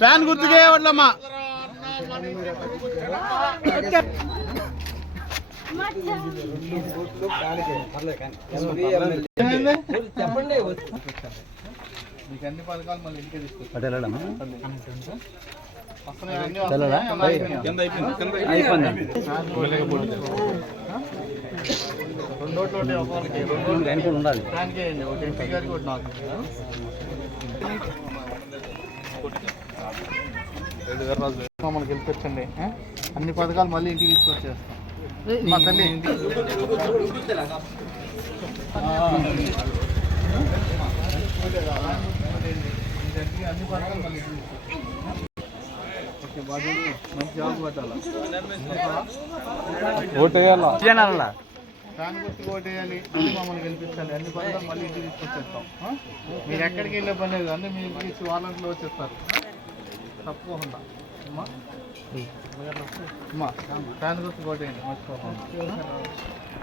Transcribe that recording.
Fan గుర్తుకే ఓట్లమ్మా. చెప్పండి. మీకు అన్ని పథకాలు మళ్ళీ ఇంటికి తీసుకొచ్చి ఉండాలి. మమ్మల్ని గెలిపించండి. అన్ని పథకాలు మళ్ళీ ఇంటికి తీసుకొచ్చేస్తాం మా తల్లి. అన్ని పథకాలు మళ్ళీ ఓకే బాగా మంచి జాబ్ పెట్టాలా. ఓటు వేయాలా ఫ్యాన్ గుర్తుకు ఓటేయాలి. అన్ని మమ్మల్ని గెలిపించాలి. అన్ని పథకాలు మళ్ళీ ఇంటికి తీసుకొచ్చేస్తాం. మీరు ఎక్కడికి వెళ్ళే పని లేదు. అన్నీ మీరు ఇచ్చి వాలంటీర్లు వచ్చేస్తారు తప్పకుండా. అమ్మా ఫ్యాన్ గుర్తుకు ఓటేయండి మర్చిపోకుండా.